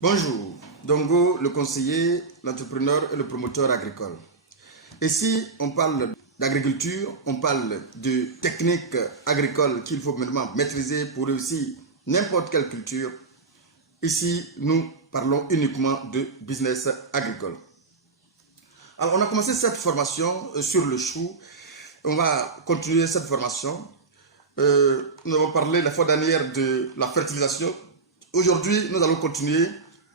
Bonjour, Dongo, le conseiller, l'entrepreneur et le promoteur agricole. Ici, on parle d'agriculture, on parle de techniques agricoles qu'il faut maintenant maîtriser pour réussir n'importe quelle culture. Ici, nous parlons uniquement de business agricole. Alors, on a commencé cette formation sur le chou. On va continuer cette formation. Nous avons parlé la fois dernière de la fertilisation. Aujourd'hui, nous allons continuer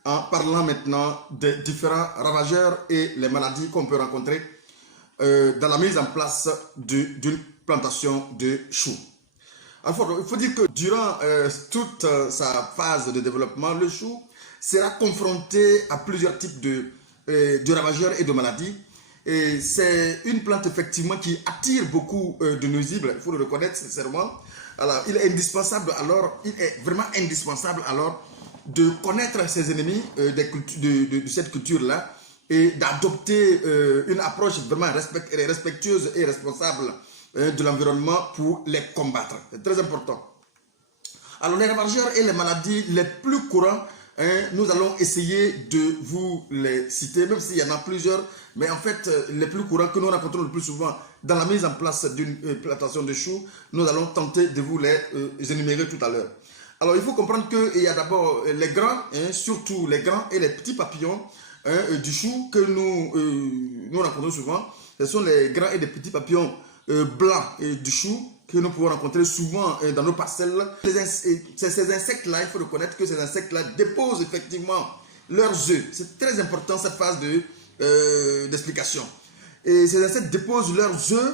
en parlant maintenant des différents ravageurs et les maladies qu'on peut rencontrer dans la mise en place d'une plantation de choux. Alors, il faut dire que durant toute sa phase de développement, le chou sera confronté à plusieurs types de ravageurs et de maladies. Et c'est une plante effectivement qui attire beaucoup de nuisibles, il faut le reconnaître sincèrement. Alors, il est vraiment indispensable alors de connaître ses ennemis de cette culture-là et d'adopter une approche vraiment respectueuse et responsable de l'environnement pour les combattre. C'est très important. Alors, les ravageurs et les maladies les plus courants, nous allons essayer de vous les citer, même s'il y en a plusieurs, mais en fait, les plus courants que nous rencontrons le plus souvent dans la mise en place d'une plantation de choux, nous allons tenter de vous les énumérer tout à l'heure. Alors, il faut comprendre qu'il y a d'abord les grands, surtout les grands et les petits papillons du chou que nous rencontrons souvent. Ce sont les grands et les petits papillons blancs du chou que nous pouvons rencontrer souvent dans nos parcelles. Ces insectes-là, il faut reconnaître que ces insectes-là déposent effectivement leurs œufs. C'est très important cette phase d'explication. Et ces insectes déposent leurs œufs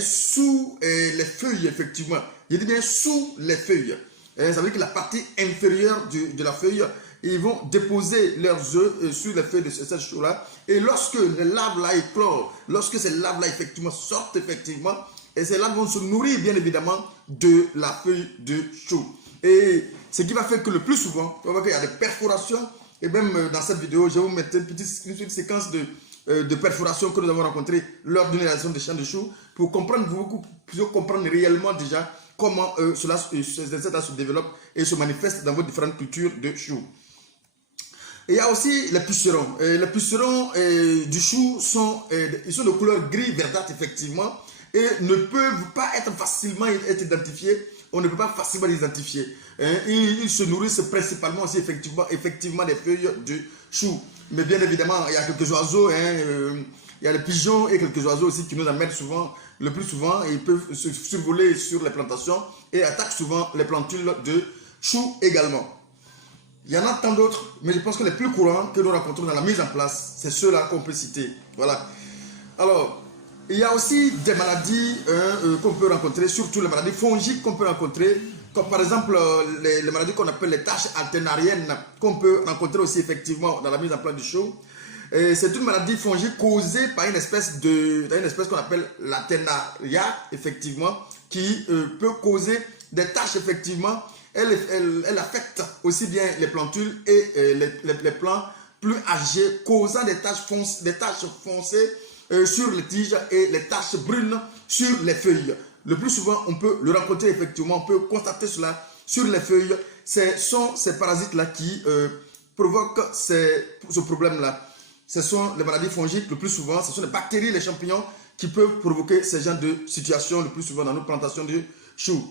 sous les feuilles, effectivement. Je dis bien sous les feuilles. Ça veut dire que la partie inférieure de la feuille, ils vont déposer leurs œufs sur les feuilles de cette chou-là. Et lorsque les larves-là éclorent, lorsque ces larves-là effectivement sortent effectivement, et ces larves vont se nourrir bien évidemment de la feuille de chou. Et ce qui va faire que le plus souvent, on va voir qu'il y a des perforations. Et même dans cette vidéo, je vais vous mettre une petite séquence de perforations que nous avons rencontrées lors d'une réalisation de champs de chou pour comprendre, comprendre réellement déjà comment ces insectes se développent et se manifestent dans vos différentes cultures de chou. Et il y a aussi les pucerons. Les pucerons du chou ils sont de couleur gris verdâtre effectivement et ne peuvent pas être facilement identifiés. On ne peut pas facilement les identifier. Ils se nourrissent principalement aussi effectivement des feuilles de chou. Mais bien évidemment, il y a quelques oiseaux, il y a les pigeons et quelques oiseaux aussi qui nous amènent le plus souvent, et ils peuvent se survoler sur les plantations et attaquent souvent les plantules de chou également. Il y en a tant d'autres, mais je pense que les plus courants que nous rencontrons dans la mise en place, c'est ceux-là qu'on peut citer. Voilà. Alors, il y a aussi des maladies qu'on peut rencontrer, surtout les maladies fongiques qu'on peut rencontrer, comme par exemple les maladies qu'on appelle les taches alternariennes, qu'on peut rencontrer aussi effectivement dans la mise en place du chou. C'est une maladie fongique causée par une espèce qu'on appelle l'alternaria, effectivement, qui peut causer des taches, effectivement. Elle affecte aussi bien les plantules et les plants plus âgés, causant des taches foncées sur les tiges et les taches brunes sur les feuilles. Le plus souvent, on peut le rencontrer effectivement, on peut constater cela sur les feuilles. Ce sont ces parasites-là qui provoquent ce problème-là. Ce sont les maladies fongiques le plus souvent, ce sont les bactéries, les champignons qui peuvent provoquer ce genre de situation le plus souvent dans nos plantations de choux.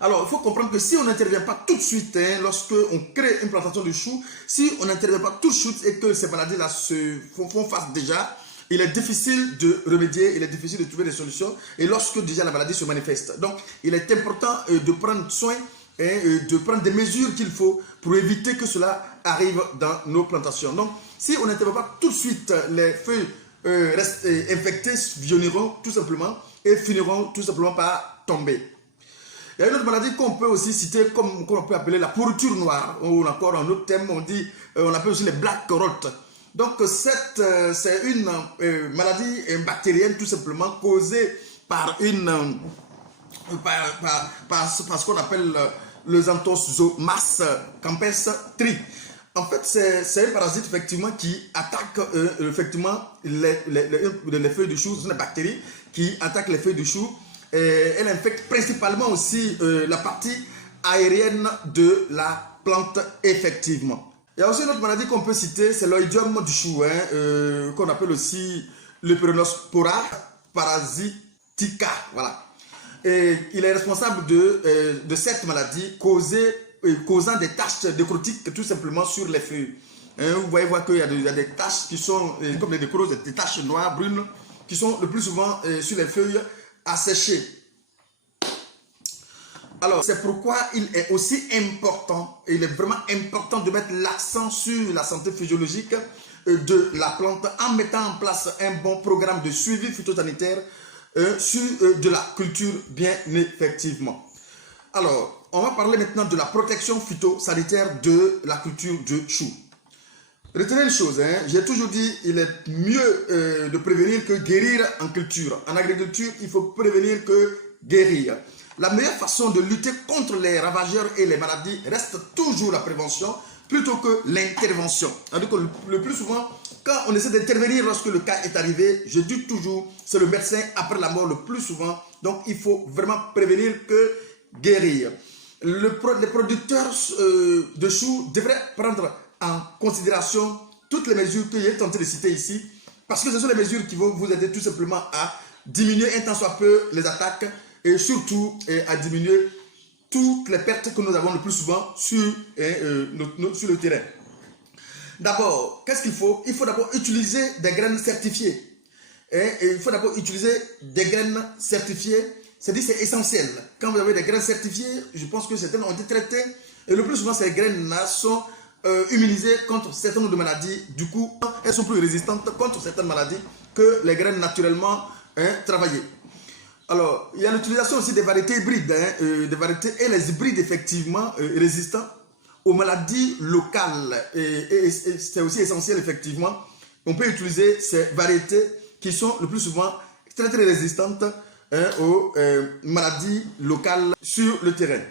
Alors, il faut comprendre que si on n'intervient pas tout de suite, lorsqu'on crée une plantation de choux, si on n'intervient pas tout de suite et que ces maladies-là se font face déjà, il est difficile de remédier, il est difficile de trouver des solutions et lorsque déjà la maladie se manifeste. Donc, il est important de prendre soin et de prendre des mesures qu'il faut pour éviter que cela arrive dans nos plantations. Donc, si on n'intervient pas tout de suite, les feuilles infectées jauniront tout simplement et finiront tout simplement par tomber. Il y a une autre maladie qu'on peut aussi citer, qu'on peut appeler la pourriture noire, ou encore un autre terme, on appelle aussi les black rot. Donc, c'est une maladie bactérienne tout simplement causée par ce qu'on appelle le Xanthosomas campestris. En fait, c'est un parasite effectivement qui attaque effectivement les feuilles de chou. Ce sont des bactéries qui attaquent les feuilles de chou. Elle infecte principalement aussi la partie aérienne de la plante effectivement. Il y a aussi une autre maladie qu'on peut citer, c'est l'oïdium du chou, hein, qu'on appelle aussi le Peronospora parasitica. Voilà. Et il est responsable de cette maladie causant des taches nécrotiques tout simplement sur les feuilles. Hein, vous voyez qu'il y a des taches qui sont comme des nécroses, des taches noires, brunes, qui sont le plus souvent sur les feuilles asséchées. Alors, c'est pourquoi il est aussi important, il est vraiment important de mettre l'accent sur la santé physiologique de la plante en mettant en place un bon programme de suivi phytosanitaire sur de la culture bien effectivement. Alors, on va parler maintenant de la protection phytosanitaire de la culture de chou. Retenez une chose, hein, j'ai toujours dit, il est mieux de prévenir que guérir en culture. En agriculture, il faut prévenir que guérir. La meilleure façon de lutter contre les ravageurs et les maladies reste toujours la prévention plutôt que l'intervention. C'est-à-dire que le plus souvent, quand on essaie d'intervenir lorsque le cas est arrivé, je dis toujours, c'est le médecin après la mort le plus souvent. Donc, il faut vraiment prévenir que guérir. Les producteurs de choux devraient prendre en considération toutes les mesures que j'ai tenté de citer ici, parce que ce sont les mesures qui vont vous aider tout simplement à diminuer un tant soit peu les attaques et surtout à diminuer toutes les pertes que nous avons le plus souvent sur le terrain. D'abord, qu'est-ce qu'il faut? Il faut d'abord utiliser des graines certifiées. Et il faut d'abord utiliser des graines certifiées, c'est-à-dire c'est essentiel. Quand vous avez des graines certifiées, je pense que certaines ont été traitées et le plus souvent ces graines-là sont immunisées contre certaines maladies. Du coup, elles sont plus résistantes contre certaines maladies que les graines naturellement travaillées. Alors, il y a l'utilisation aussi des variétés hybrides, des variétés et les hybrides effectivement résistants aux maladies locales. Et c'est aussi essentiel effectivement. On peut utiliser ces variétés qui sont le plus souvent très très résistantes aux maladies locales sur le terrain.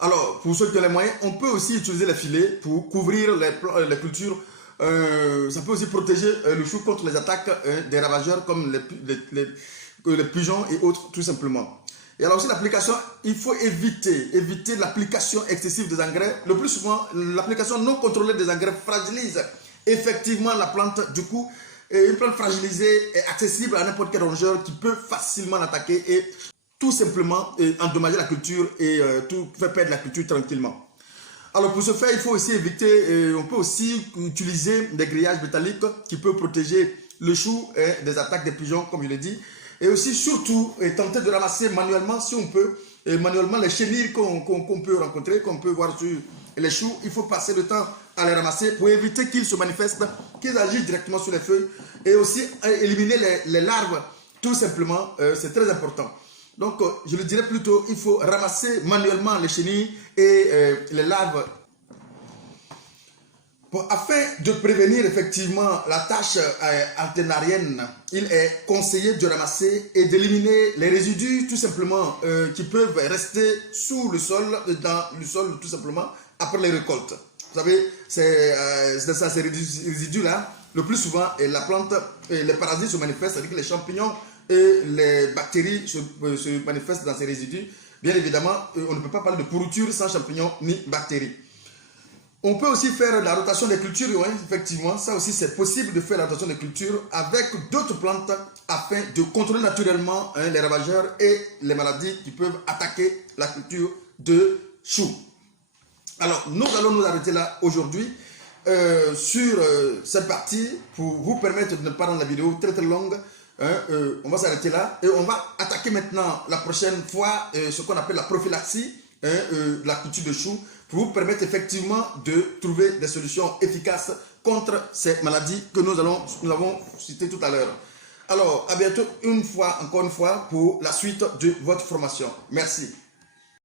Alors, pour ceux qui ont les moyens, on peut aussi utiliser les filets pour couvrir les cultures. Ça peut aussi protéger le chou contre les attaques des ravageurs comme les pigeons et autres, tout simplement. Et alors aussi l'application, il faut éviter l'application excessive des engrais. Le plus souvent, l'application non contrôlée des engrais fragilise effectivement la plante. Du coup, une plante fragilisée est accessible à n'importe quel rongeur qui peut facilement l'attaquer et tout simplement endommager la culture et tout faire perdre la culture tranquillement. Alors pour ce faire, il faut aussi éviter, on peut aussi utiliser des grillages métalliques qui peuvent protéger le chou des attaques des pigeons, comme je l'ai dit. Et aussi, surtout, tenter de ramasser manuellement, si on peut, manuellement les chenilles qu'on peut rencontrer, qu'on peut voir sur les choux. Il faut passer le temps à les ramasser pour éviter qu'ils se manifestent, qu'ils agissent directement sur les feuilles. Et aussi éliminer les larves, tout simplement, c'est très important. Donc, je le dirais plutôt, il faut ramasser manuellement les chenilles et les larves. Bon, afin de prévenir effectivement la tâche alternarienne, il est conseillé de ramasser et d'éliminer les résidus tout simplement qui peuvent rester sous le sol, dans le sol tout simplement, après les récoltes. Vous savez, c'est ces résidus-là, le plus souvent, la plante, les parasites se manifestent, c'est-à-dire que les champignons et les bactéries se manifestent dans ces résidus. Bien évidemment, on ne peut pas parler de pourriture sans champignons ni bactéries. On peut aussi faire la rotation des cultures, oui, effectivement, ça aussi c'est possible de faire la rotation des cultures avec d'autres plantes afin de contrôler naturellement les ravageurs et les maladies qui peuvent attaquer la culture de choux. Alors, nous allons nous arrêter là aujourd'hui sur cette partie pour vous permettre de ne pas rendre la vidéo très très longue. On va s'arrêter là et on va attaquer maintenant la prochaine fois ce qu'on appelle la prophylaxie de la culture de choux, pour vous permettre effectivement de trouver des solutions efficaces contre ces maladies que nous avons citées tout à l'heure. Alors, à bientôt encore une fois, pour la suite de votre formation. Merci.